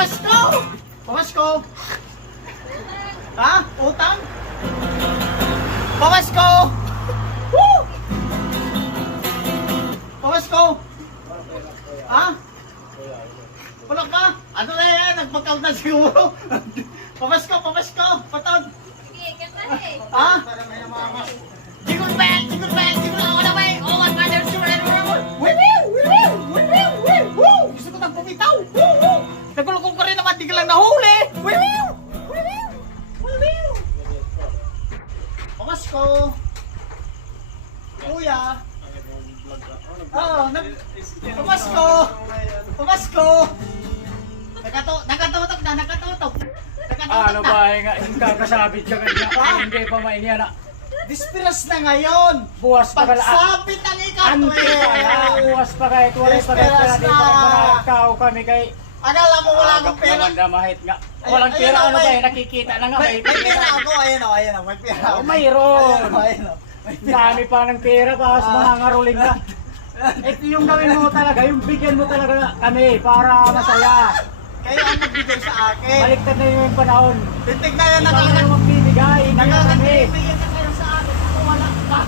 Pamasko! Pamasko! Ha? Utang? Pamasko! Woo! Pamasko! Ha? Wala ka? Ano na yan? Nagpag-count na siguro. Pamasko! Pamasko! Patod! Sige, kanta eh. Ha? Jingle bell! Jingle bell! Jingle all the way! Oh, my mother, sure, and woo! Woo! Gusto ko nang pumitaw! Woo! Woo! Nagulukong ko rin naman, di ka lang nahuli! Woo! Pamasko! Kuya! Pamasko! Pamasko! Nakatutok na, nakatutok! Ano ba nga, kakasabit ka kanya, hindi pa mainya na. Dispiras na ngayon! Buwas pa kala. Pagsapit ang Ante pala, buwas pa kahit wala pa kahit pala di pa manakaw kami kay. Akala mo wala akong pera? Mahit nga. Walang pera ano ba eh, nakikita na nga May pera ako, ayun o, may pera ako. Mayroon. Ayun o. Dami pa ng pera pa, mga ngaruling ka. Ito yung gawin mo talaga, yung bigyan mo talaga kami para masaya. Kayo ang nagbigay sa akin. Baliktad na yung panahon. Titig na yan, Ikaw na magbibigay, hindi na kami. nakakatibigyan na kayo sa akin. Ako wala pa.